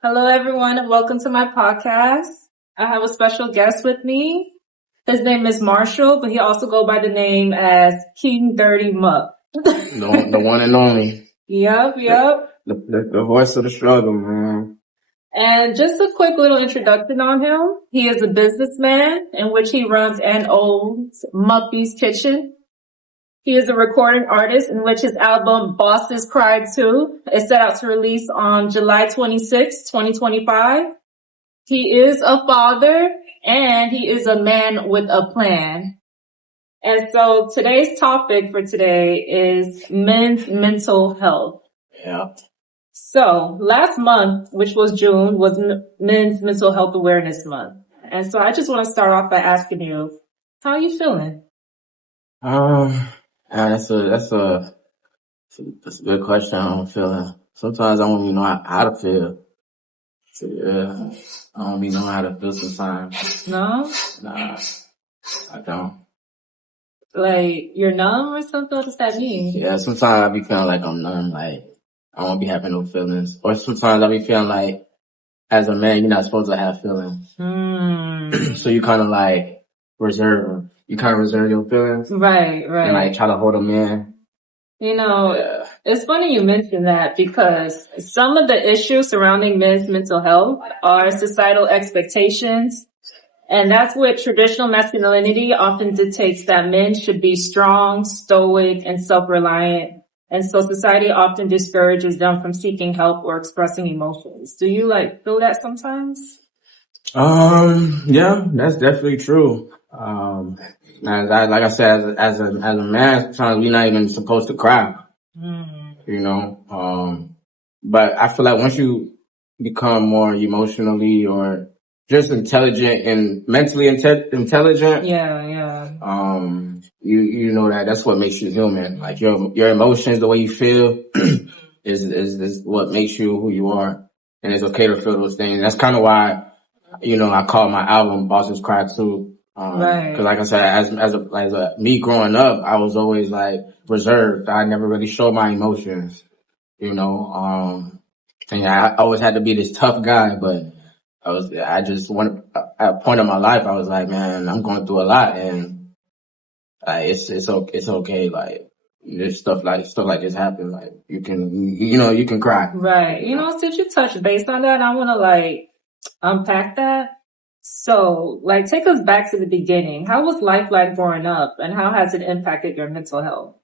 Hello, everyone, and welcome to my podcast. I have a special guest with me. His name is Marshall, but he also go by the name as King Dirty Muck. The one and only. Yep. The voice of the struggle, man. And just a quick little introduction on him. He is a businessman in which he runs and owns Muppy's Kitchen. He is a recording artist in which his album Bosses Cry Too is set out to release on July 26, 2025. He is a father and he is a man with a plan. And so today's topic for today is men's mental health. Yeah. So last month, which was June, was Men's Mental Health Awareness Month. And so I just want to start off by asking you, how are you feeling? That's a good question. How I'm feeling. Sometimes I don't even know how to feel. So, yeah, I don't even know how to feel sometimes. No? Nah, I don't. Like, you're numb or something? What does that mean? Yeah, sometimes I be feeling like I'm numb, like I won't be having no feelings. Or sometimes I be feeling like, as a man, you're not supposed to have feelings. So you kind of like reserve your feelings. Right. And like try to hold them in. You know, It's funny you mention that because some of the issues surrounding men's mental health are societal expectations. And that's what traditional masculinity often dictates, that men should be strong, stoic, and self-reliant. And so society often discourages them from seeking help or expressing emotions. Do you feel that sometimes? Yeah, that's definitely true. Like I said, as a man, sometimes we're not even supposed to cry. You know, but I feel like once you become more emotionally or just intelligent and mentally intelligent. Yeah. You know that's what makes you human. Like your emotions, the way you feel is what makes you who you are. And it's okay to feel those things. That's kind of why, I call my album Bosses Cry Too. Right. Cause like I said, as a me growing up, I was always like reserved. I never really showed my emotions, and I always had to be this tough guy, but at a point in my life, I was like, man, I'm going through a lot, and it's okay. Like there's stuff like this happen. Like you can cry. Right. Since you touched base on that, I want to unpack that. So take us back to the beginning. How was life like growing up, and how has it impacted your mental health?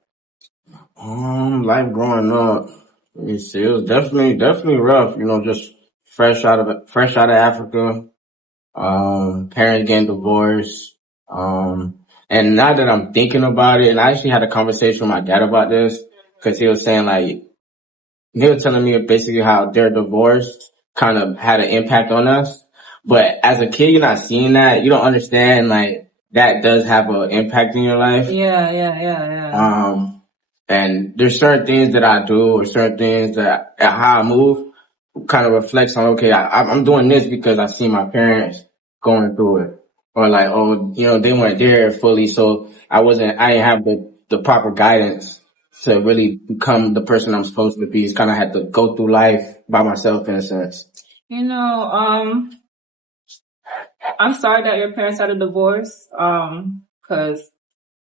Life growing up, let me see, it was definitely rough. Just fresh out of Africa. Parents getting divorced. And now that I'm thinking about it, and I actually had a conversation with my dad about this, because he was saying he was telling me basically how their divorce kind of had an impact on us. But as a kid, you're not seeing that. You don't understand that does have an impact in your life. Yeah. And there's certain things that I do or certain things that how I move kind of reflects on, okay, I'm doing this because I see my parents going through it. Or they weren't there fully, so I didn't have the proper guidance to really become the person I'm supposed to be. It's kind of had to go through life by myself in a sense. I'm sorry that your parents had a divorce, cause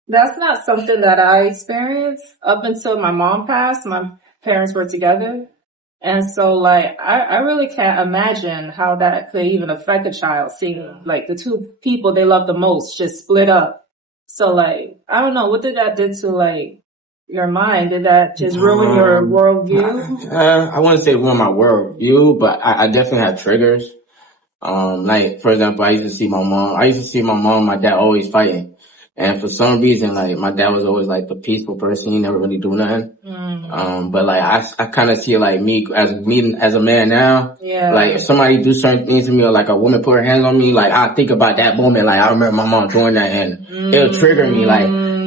that's not something that I experienced up until my mom passed. My parents were together. And so I really can't imagine how that could even affect a child, seeing the two people they love the most just split up. So I don't know, what did that do to your mind? Did that just ruin your worldview? I wouldn't say ruin my worldview, but I definitely had triggers. For example, I used to see my mom, my dad always fighting. And for some reason, my dad was always the peaceful person. He never really do nothing. But I kind of see me as a man now. Yeah. If somebody do certain things to me, or a woman put her hands on me, I think about that moment. I remember my mom doing that, and it'll trigger me.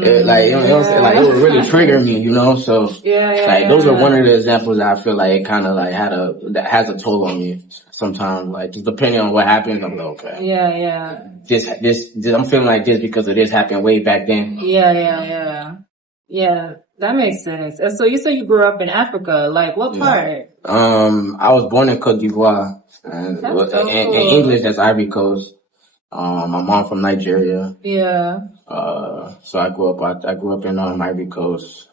It would really trigger me, So Yeah. those are one of the examples that I feel it kind of that has a toll on me sometimes. Just depending on what happened, I'm okay. Yeah. This I'm feeling like this because of this happened way back then. Yeah, that makes sense. And so you said you grew up in Africa. What part? I was born in Côte d'Ivoire. And, That's so in cool. English, that's Ivory Coast. My mom from Nigeria. Yeah. So I grew up in, Ivory Coast.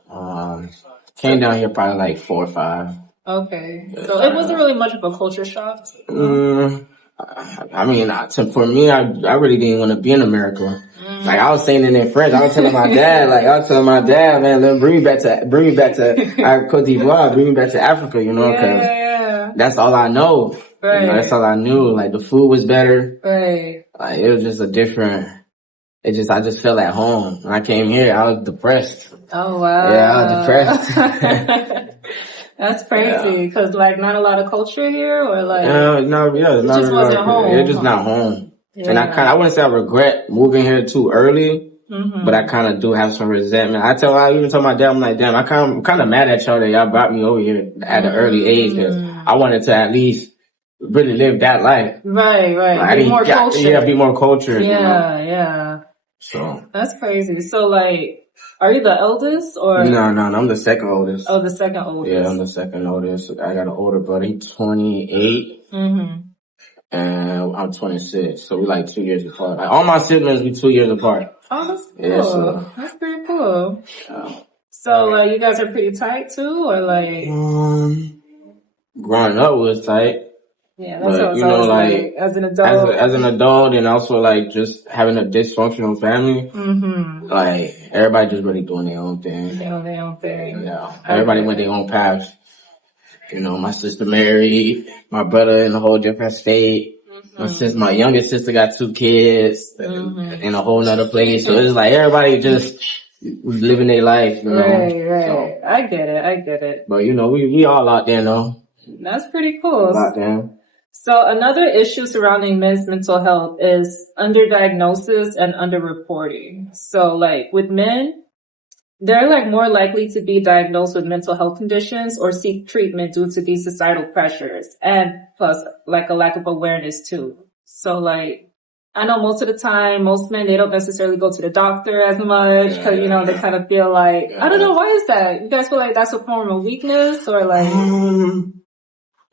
Came down here probably like 4 or 5. Okay. So it wasn't really much of a culture shock. I mean, for me, I really didn't want to be in America. Like I was saying it in French. I was telling my dad, man, bring me back to Côte d'Ivoire, bring me back to Africa, you know, cause that's all I know. Right. You know, that's all I knew. Like the food was better. Right. Like it was just I just felt at home. When I came here, I was depressed. Oh wow. Yeah, I was depressed. That's crazy, because like not a lot of culture here, or like it just wasn't home. It's just not home. Yeah. And I wouldn't say I regret moving here too early, but I kind of do have some resentment. I even told my dad, I'm like, damn, I'm kind of mad at y'all that y'all brought me over here at an early age, because I wanted to at least really live that life. Right. Like, be more culture. Yeah, be more culture. Yeah, you know? yeah. So that's crazy. So like, are you the eldest or? No, I'm the second oldest. Oh, the second oldest. Yeah, I'm the second oldest. I got an older brother. He's 28. And I'm 26. So we like 2 years apart. Like all my siblings, we 2 years apart. Oh, that's cool. Yeah, so, that's pretty cool. So like, you guys are pretty tight too, or like? Growing up was tight. Yeah, that's what I was always like, as an adult. As an adult, and also like just having a dysfunctional family. Like everybody just really doing their own thing. Doing their own thing. Yeah. Everybody went their own paths. You know, my sister married, my brother in a whole different state. My youngest sister got 2 kids in a whole nother place. So it's like everybody just was living their life, you know. Right. So, I get it. but you know, we all out there though. That's pretty cool. Out there. So another issue surrounding men's mental health is underdiagnosis and underreporting. So like with men, they're like more likely to be diagnosed with mental health conditions or seek treatment due to these societal pressures, and plus like a lack of awareness too. So like, I know most of the time, most men, they don't necessarily go to the doctor as much because, you know, they kind of feel like, I don't know, why is that? You guys feel like that's a form of weakness or like?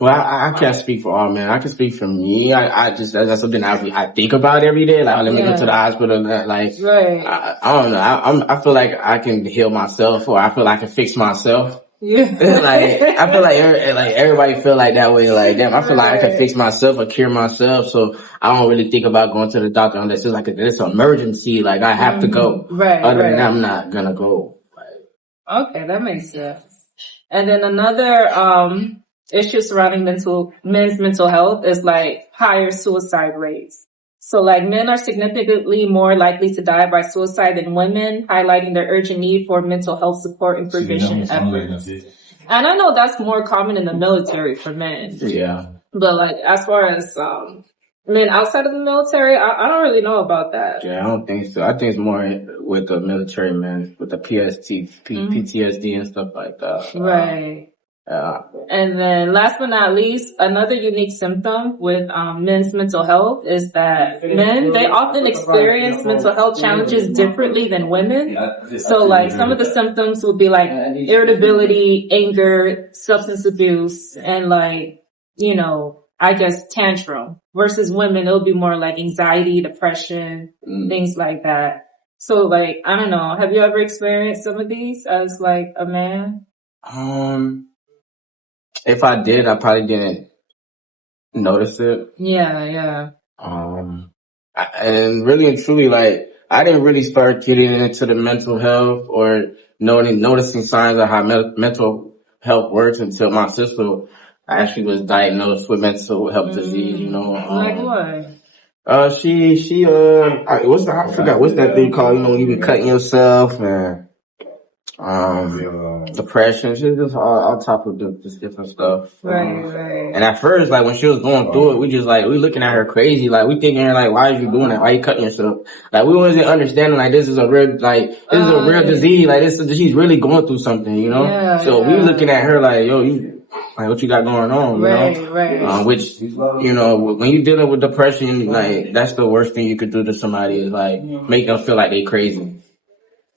Well, I can't speak for all men. I can speak for me. That's something I think about every day. Like, let me go to the hospital. Like, I don't know. I feel like I can heal myself, or I feel like I can fix myself. Yeah. Like, I feel like everybody feel like that way. Like, damn, I feel like I can fix myself or cure myself. So I don't really think about going to the doctor unless it's like it's an emergency. Like, I have to go. Other than that, I'm not gonna go. Okay, that makes sense. And then another, issue surrounding men's mental health is like higher suicide rates. So like men are significantly more likely to die by suicide than women, highlighting their urgent need for mental health support and prevention efforts. And I know that's more common in the military for men. Yeah. But like as far as men outside of the military, I don't really know about that. Yeah, I don't think so. I think it's more with the military men, with the PTSD and stuff like that. Right. And then last but not least, another unique symptom with men's mental health is that men, they often experience mental health challenges differently than women. So like some of the symptoms would be like irritability, anger, substance abuse, and like, you know, I guess tantrum. Versus women, it'll be more like anxiety, depression, things like that. So like, I don't know, have you ever experienced some of these as like a man? If I did, I probably didn't notice it. Yeah. And really and truly, like, I didn't really start getting into the mental health or noticing signs of how mental health works until my sister actually was diagnosed with mental health disease, you know. Like what? I forgot, what's that thing called, you know, when you be cutting yourself and, depression, she's just all top of just different stuff. Right. And at first, like, when she was going through it, we looking at her crazy, like, we thinking, like, why are you doing that? Why are you cutting yourself? Like, we wasn't understanding, like, this is a real disease, like, she's really going through something, you know? We looking at her like, yo, what you got going on, you know? Right. Which, you know, when you're dealing with depression, like, that's the worst thing you could do to somebody is, like, make them feel like they crazy.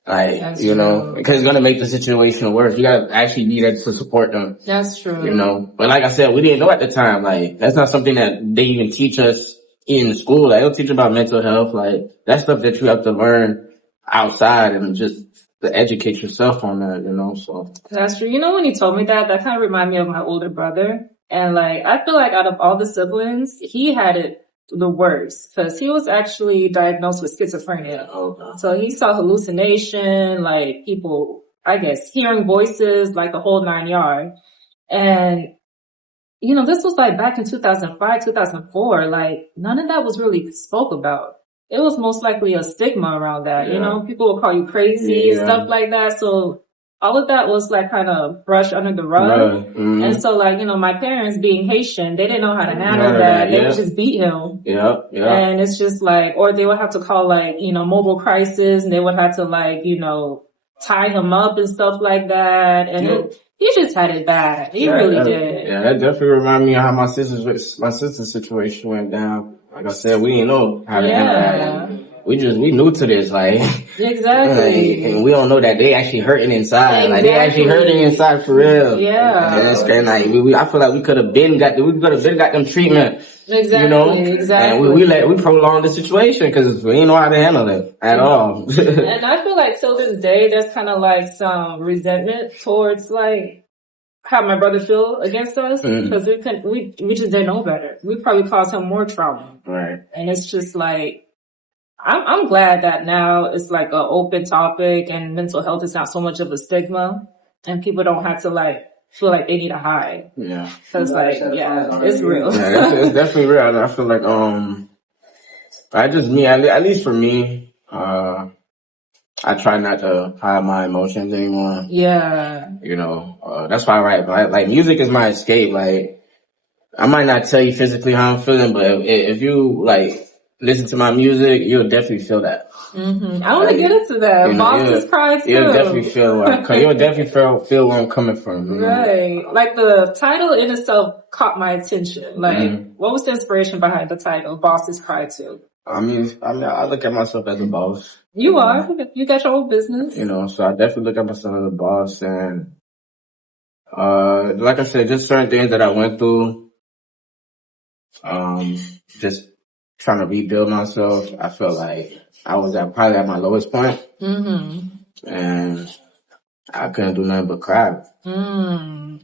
Like, That's you know, true. because it's gonna make the situation worse. You gotta actually be there to support them. That's true. You know, but like I said, we didn't know at the time. Like, that's not something that they even teach us in school. Like, they'll teach about mental health. Like, that's stuff that you have to learn outside and just to educate yourself on that, you know, so. That's true. You know, when you told me that kind of reminded me of my older brother. And like, I feel like out of all the siblings, he had it the worst because he was actually diagnosed with schizophrenia. Okay. So he saw hallucination, like people, I guess, hearing voices, like the whole 9 yards. And, you know, this was like back in 2005, 2004. Like, none of that was really spoke about. It was most likely a stigma around that, you know? People would call you crazy and stuff like that. So all of that was like kind of brushed under the rug. Mm-hmm. And so like, you know, my parents being Haitian, they didn't know how to handle that. They would just beat him. And it's just like, or they would have to call like, you know, mobile crisis, and they would have to like, you know, tie him up and stuff like that. And he just had it bad. He really did. Yeah, that definitely reminded me of how my sister's situation went down. Like I said, we didn't know how to handle that. We new to this, like. Exactly. And we don't know that they actually hurting inside. Like, they actually hurting inside for real. Yeah. And like, I feel like we could have been got them treatment. Exactly. You know? Exactly. And we prolonged the situation because we didn't know how to handle it at all. And I feel like till this day, there's kind of like some resentment towards like how my brother feel against us because we just didn't know better. We probably caused him more trauma. Right. And it's just like, I'm glad that now it's like an open topic and mental health is not so much of a stigma and people don't have to like feel like they need to hide. Yeah. Cause like, yeah, it's real. Yeah, it's definitely real. I feel like, at least for me, I try not to hide my emotions anymore. Yeah. You know, that's why I write. Like, music is my escape. Like, I might not tell you physically how I'm feeling, but if you like listen to my music, you'll definitely feel that. Mm-hmm. I want to get into that. Bosses cry too. You'll definitely feel where I'm coming from. You know? Right. Like the title in itself caught my attention. Like, what was the inspiration behind the title? Bosses cry too. I mean, I look at myself as a boss. You are. You got your own business. You know, so I definitely look at myself as a boss, and like I said, just certain things that I went through, just trying to rebuild myself. I felt like I was probably at my lowest point, and I couldn't do nothing but cry.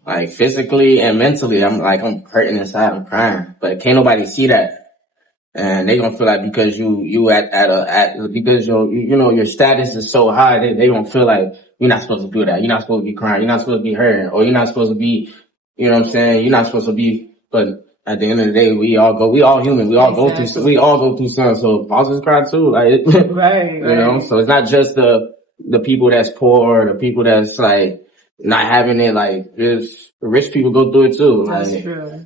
Like physically and mentally, I'm hurting inside, I'm crying, but can't nobody see that. And they gonna feel like because because your status is so high, they gonna feel like you're not supposed to do that. You're not supposed to be crying. You're not supposed to be hurting, or you're not supposed to be, you know what I'm saying? You're not supposed to be, but at the end of the day, we all human. We all go through something. So bosses cry too. Like, right. You know, so it's not just the people that's poor, the people that's like not having it, like just rich people go through it too. That's true.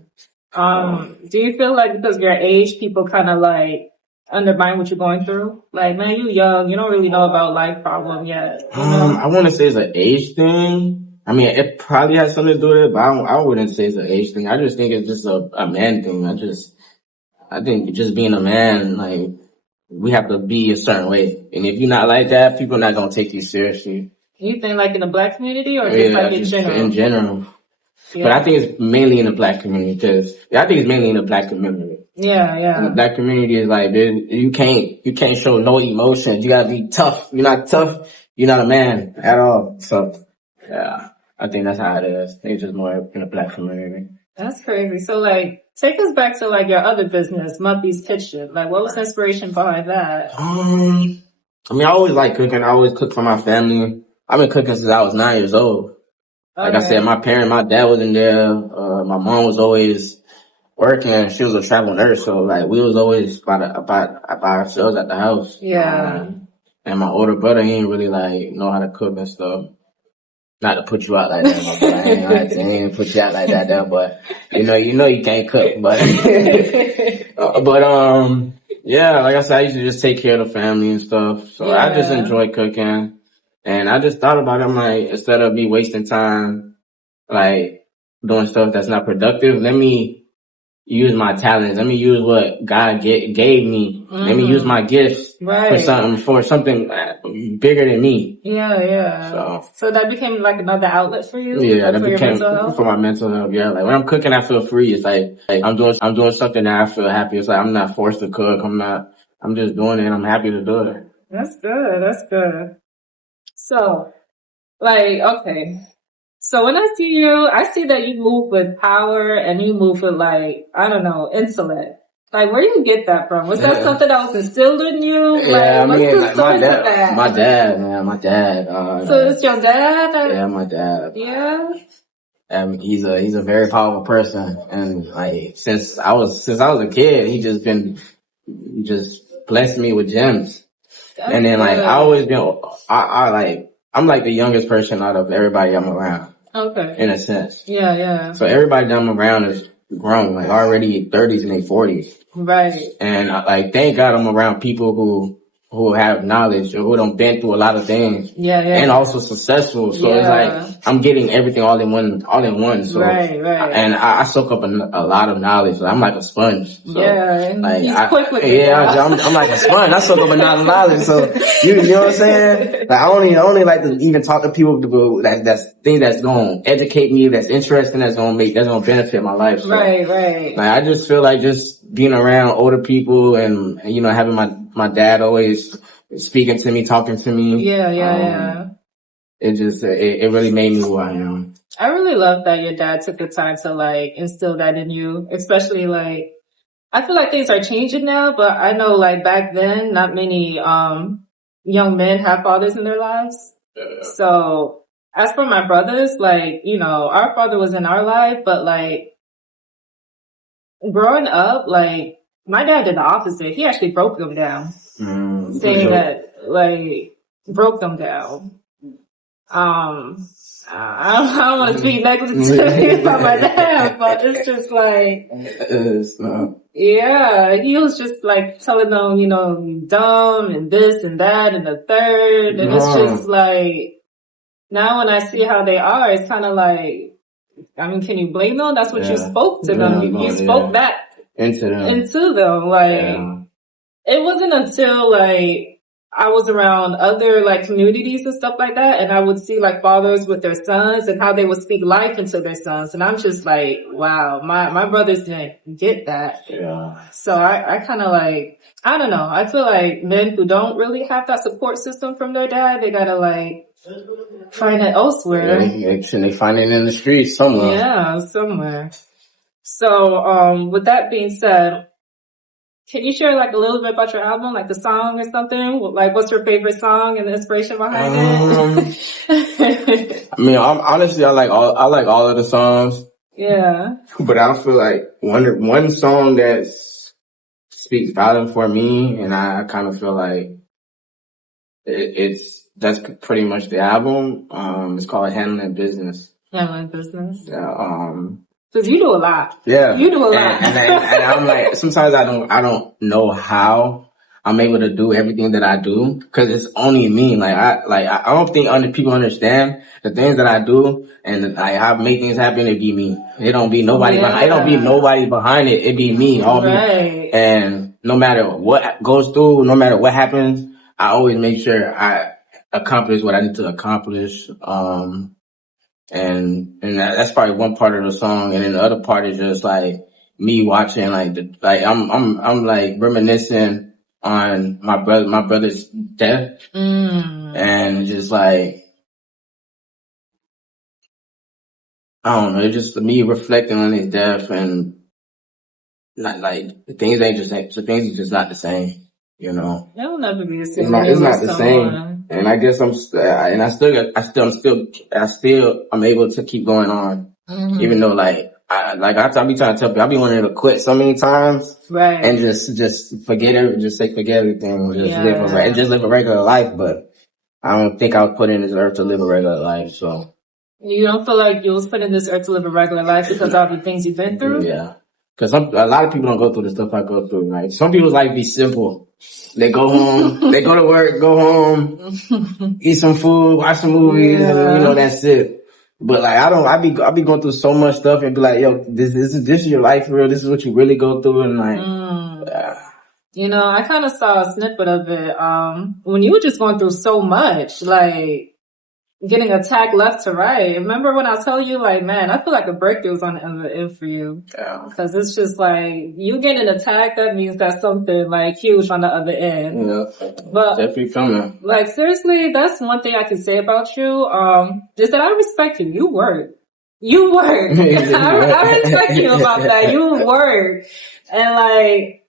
Do you feel like because of your age, people kind of like undermine what you're going through? Like, man, you young, you don't really know about life problem yet. You know? I want to say it's an age thing. I mean, it probably has something to do with it, but I wouldn't say it's an age thing. I just think it's just a man thing. I think just being a man, like, we have to be a certain way. And if you're not like that, people are not going to take you seriously. You think like in the black community or just like in general? In general. Yeah. But I think it's mainly in the black community I think it's mainly in the black community. Yeah. The black community is like, dude, you can't show no emotions. You gotta be tough. You're not tough, you're not a man at all. So, yeah, I think that's how it is. It's just more in the black community. That's crazy. So like, take us back to like your other business, Muppy's Kitchen. Like, what was the inspiration behind that? I mean, I always like cooking. I always cook for my family. I've been cooking since I was 9 years old. Like I said, my dad wasn't there. My mom was always working. She was a travel nurse. So like, we was always by ourselves at the house. Yeah. And my older brother, he didn't really like know how to cook and stuff. Not to put you out like that, my boy. I ain't put you out like that though, but you know you can't cook, but, yeah, like I said, I used to just take care of the family and stuff. So I just enjoy cooking. And I just thought about it. I'm like, instead of me wasting time, like, doing stuff that's not productive, let me use my talents. Let me use what God gave me. Let me use my gifts Right. for something bigger than me. Yeah. So that became like another outlet for you? Yeah, Like that for your became mental health? for my mental health. Yeah, like when I'm cooking, I feel free. It's like I'm doing something that I feel happy. It's like I'm not forced to cook. I'm just doing it and I'm happy to do it. That's good. So, like, okay. So when I see you, I see that you move with power and you move with like, I don't know, intellect. Like, where do you get that from? Was that something that was instilled in you? Yeah, Like, what's the source of that? my dad, man, my dad. So it's your dad? Yeah, my dad. Yeah. He's a very powerful person, and like since I was a kid, he just blessed me with gems. That's And then like good. I always been, I'm like the youngest person out of everybody I'm around. Okay. In a sense. Yeah. So everybody that I'm around is grown, like already 30s and they 40s. Right. And like, thank God I'm around people who have knowledge or who done been through a lot of things. Yeah. And also successful. So it's like, I'm getting everything all in one. So, right. And I soak up a lot of knowledge. I'm like a sponge. So, like, he's quick with it. Yeah, I'm like a sponge. I soak up a lot of knowledge. So, you know what I'm saying? Like, I only like to even talk to people that's things that's going to educate me, that's interesting, that's going to benefit my life. So, right. Like, I just feel like just being around older people and you know, having my dad always speaking to me, talking to me. Yeah. It really made me who I am. I really love that your dad took the time to like instill that in you, especially like, I feel like things are changing now, but I know like back then, not many, young men have fathers in their lives. Yeah. So as for my brothers, like, you know, our father was in our life, but like growing up, like my dad did the opposite. He actually broke them down, saying that like broke them down. I don't want to speak negatively about my dad, but it's just like, yeah, he was just like telling them, you know, you dumb and this and that and the third. And it's just like, now when I see how they are, it's kind of like, I mean, can you blame them? That's what you spoke to them. You spoke that into them. Like, it wasn't until like, I was around other like communities and stuff like that, and I would see like fathers with their sons and how they would speak life into their sons, and I'm just like, wow, my brothers didn't get that. Yeah. So I kind of like, I don't know. I feel like men who don't really have that support system from their dad, they gotta like find it elsewhere. Yeah, they find it in the streets somewhere. Yeah, somewhere. So with that being said, can you share like a little bit about your album, like the song or something? Like, what's your favorite song and the inspiration behind it? I mean, honestly, I like all of the songs. Yeah. But I feel like one song that speaks volume for me, and I kind of feel like that's pretty much the album. It's called Handling Business. Handling Business. Yeah. Cause you do a lot. Yeah. You do a lot. And I'm like, sometimes I don't know how I'm able to do everything that I do, cause it's only me. I don't think people understand the things that I do, and like how I make things happen. It be me. It don't be nobody behind. It don't be nobody behind it. It be me. All me. And no matter what goes through, no matter what happens, I always make sure I accomplish what I need to accomplish. And that's probably one part of the song, and then the other part is just like me watching, I'm like reminiscing on my brother's death, and just like, I don't know, it's just me reflecting on his death, and not like the things is just not the same, you know. It'll never be the same. It's not the same. And I guess I'm able to keep going on, even though I be trying to tell people, I be wanting to quit so many times, right? And just forget everything, just live a regular life. But I don't think I was put in this earth to live a regular life. So you don't feel like you was put in this earth to live a regular life because of all the things you've been through? Yeah, because a lot of people don't go through the stuff I go through. Right? Some people's life be simple. They go home, they go to work, go home, eat some food, watch some movies, and that's it. But like, I be going through so much stuff and be like, yo, this is your life for real. This is what you really go through. And like, You know, I kind of saw a snippet of it, when you were just going through so much, like, getting attacked left to right. Remember when I told you, like, man, I feel like a breakthrough was on the end for you. yeah. Cause it's just like, you getting attacked, that means that's something like huge on the other end. Yeah. But Definitely coming. like, seriously, that's one thing I can say about you, is that I respect you. You work. You work. I respect you about that. You work. And like,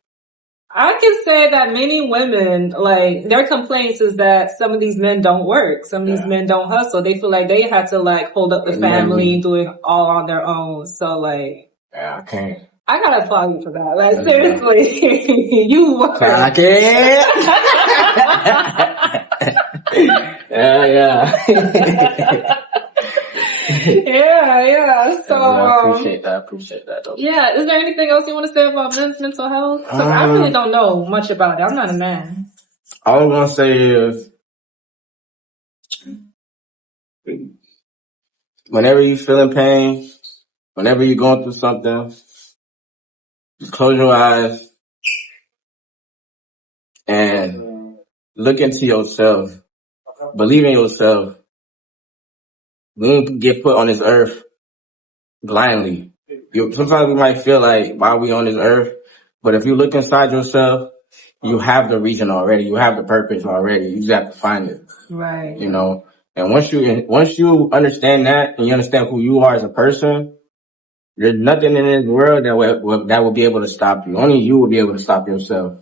I can say that many women, like, their complaints is that some of these men don't work. Some of these men don't hustle. They feel like they have to, like, hold up the family, do it all on their own. So, like, yeah, I can't. I gotta applaud you for that. Like, seriously, you work. I can't. Yeah. Yeah. So, I appreciate that though. yeah. Is there anything else you want to say about men's mental health? Cause I really don't know much about it. I'm not a man. All I'm gonna say is, whenever you feeling pain, whenever you're going through something, just close your eyes and look into yourself. Believe in yourself. We don't get put on this earth blindly. Sometimes we might feel like, why are we on this earth? But if you look inside yourself, you have the reason already. You have the purpose already. You just have to find it. Right. You know, and once you understand that and you understand who you are as a person, there's nothing in this world that will be able to stop you. Only you will be able to stop yourself.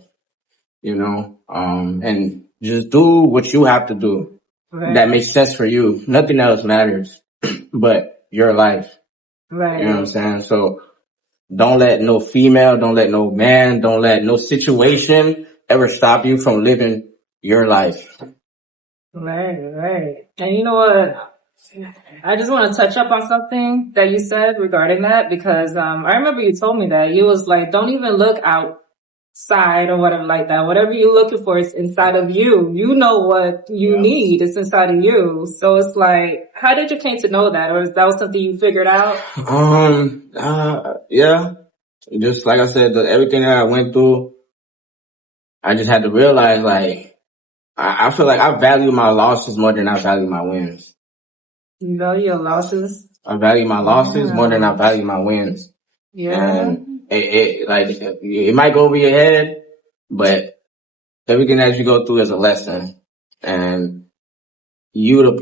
You know, and just do what you have to do. Right. That makes sense for you. Nothing else matters but your life. Right. You know what I'm saying? So don't let no female, don't let no man, don't let no situation ever stop you from living your life. Right. And you know what? I just want to touch up on something that you said regarding that, because I remember you told me that you was like, don't even look outside or whatever like that. Whatever you're looking for is inside of you. You know what you need. It's inside of you. So it's like, how did you came to know that? Or is that was something you figured out? Yeah. Just like I said, everything that I went through, I just had to realize, like, I feel like I value my losses more than I value my wins. You value your losses? I value my losses more than I value my wins. Yeah. And it might go over your head, but everything that you go through is a lesson. And you the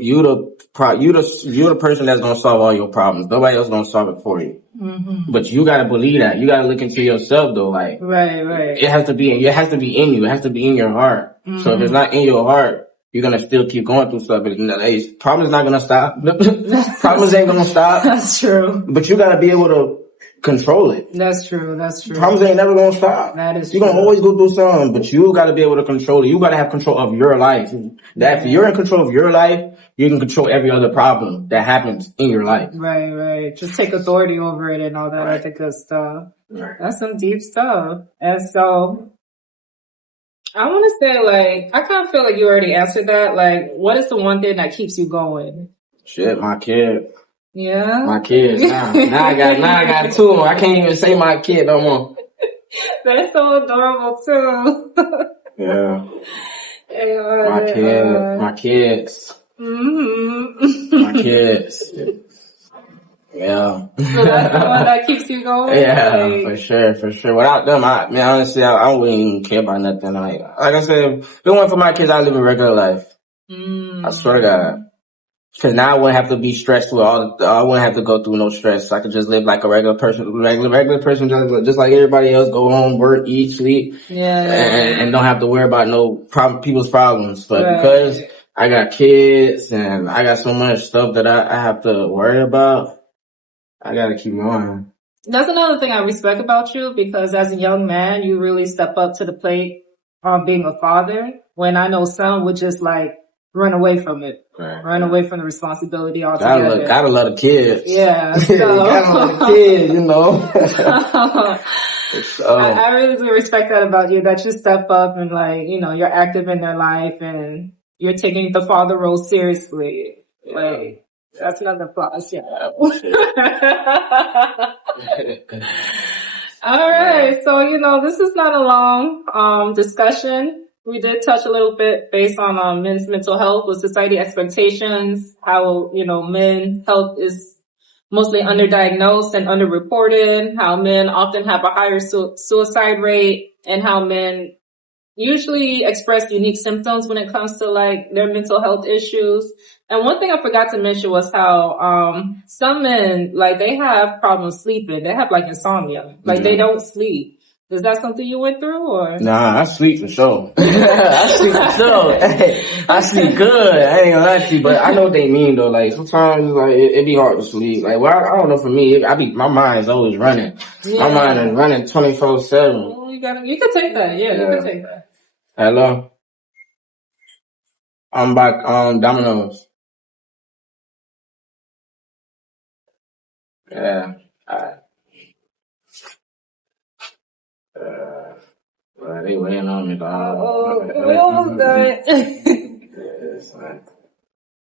person that's gonna solve all your problems. Nobody else gonna solve it for you. Mm-hmm. But you gotta believe that. You gotta look into yourself though. Like, right. It has to be in you. It has to be in you. It has to be in your heart. Mm-hmm. So if it's not in your heart, you're gonna still keep going through stuff. Problems not gonna stop. Problems ain't gonna stop. That's true. But you gotta be able to control it. That's true. Problems ain't never gonna stop. That is You're gonna always go through something, but you gotta be able to control it. You gotta have control of your life. That if you're in control of your life, you can control every other problem that happens in your life. Right. Just take authority over it and all that other good stuff. Right. That's some deep stuff. And so, I want to say, like, I kind of feel like you already answered that. Like, what is the one thing that keeps you going? Shit, my kid. Yeah? My kids. Now I got two. I can't even say my kid no more. They're so adorable too. Yeah. My kids. Mm-hmm. My kids. Yeah. So that's the one that keeps you going? Yeah, like, for sure. Without them, honestly, I wouldn't even care about nothing. Like I said, if it weren't for my kids, I'd live a regular life. I swear to God. Cause now I wouldn't have to be stressed with I wouldn't have to go through no stress. I could just live like a regular person, just like everybody else, go home, work, eat, sleep. Yeah. And don't have to worry about people's problems. But because I got kids and I got so much stuff that I have to worry about, I gotta keep going. That's another thing I respect about you, because as a young man, you really step up to the plate on being a father, when I know some would just like run away from it. Right. Run away from the responsibility altogether. Gotta love the kids. Yeah. So. Gotta love the kids, you know. I really do respect that about you, that you step up and like, you know, you're active in their life and you're taking the father role seriously. Like, That's another applause, yeah. All right. So, this is not a long discussion. We did touch a little bit based on men's mental health with society expectations, how, men health is mostly underdiagnosed and underreported, how men often have a higher suicide rate, and how men usually express unique symptoms when it comes to like their mental health issues. And one thing I forgot to mention was how some men, like, they have problems sleeping. They have like insomnia. Like they don't sleep. Is that something you went through, or? Nah, I sleep for sure. I sleep for sure. I sleep good. I ain't gonna lie to you, but I know what they mean though. Like sometimes, like it be hard to sleep. Like, well, I don't know. For me, my mind is always running. Yeah. My mind is running 24/7. Well, you can take that. Yeah, you can take that. Hello. I'm back. Domino's. Yeah. Alright. Well, they waiting on me, dog.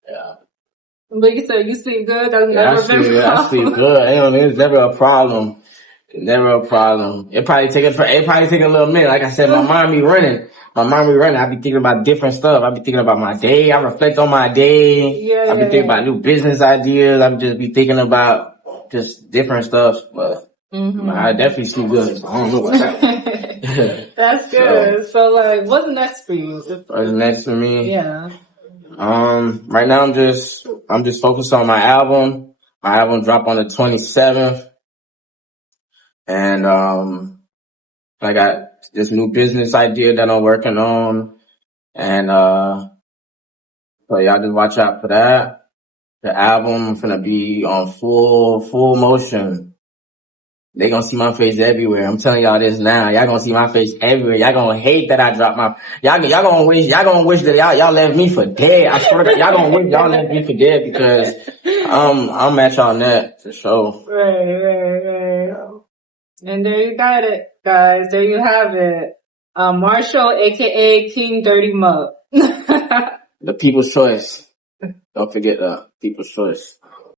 Yeah. But you said you sleep good. That's I sleep good. It's never a problem. Never a problem. It probably take a little minute. Like I said, my mind be running. I be thinking about different stuff. I be thinking about my day. I reflect on my day. I be thinking about new business ideas. I just be thinking about just different stuff. But I definitely sleep good. I don't know what's happening. That's good. So like, what's next for you? What's next for me? Yeah. Right now I'm just focused on my album. My album dropped on the 27th. And, I got this new business idea that I'm working on. And, so y'all just watch out for that. The album is gonna be on full motion. They gonna see my face everywhere. I'm telling y'all this now. Y'all gonna see my face everywhere. Y'all gonna hate that I dropped y'all gonna wish that y'all left me for dead. I swear to God, y'all gonna wish y'all left me for dead because I'm at y'all net for sure. Right. And there you got it, guys. There you have it. Marshall, aka King Dirty Muck. The people's choice. Don't forget the people's choice.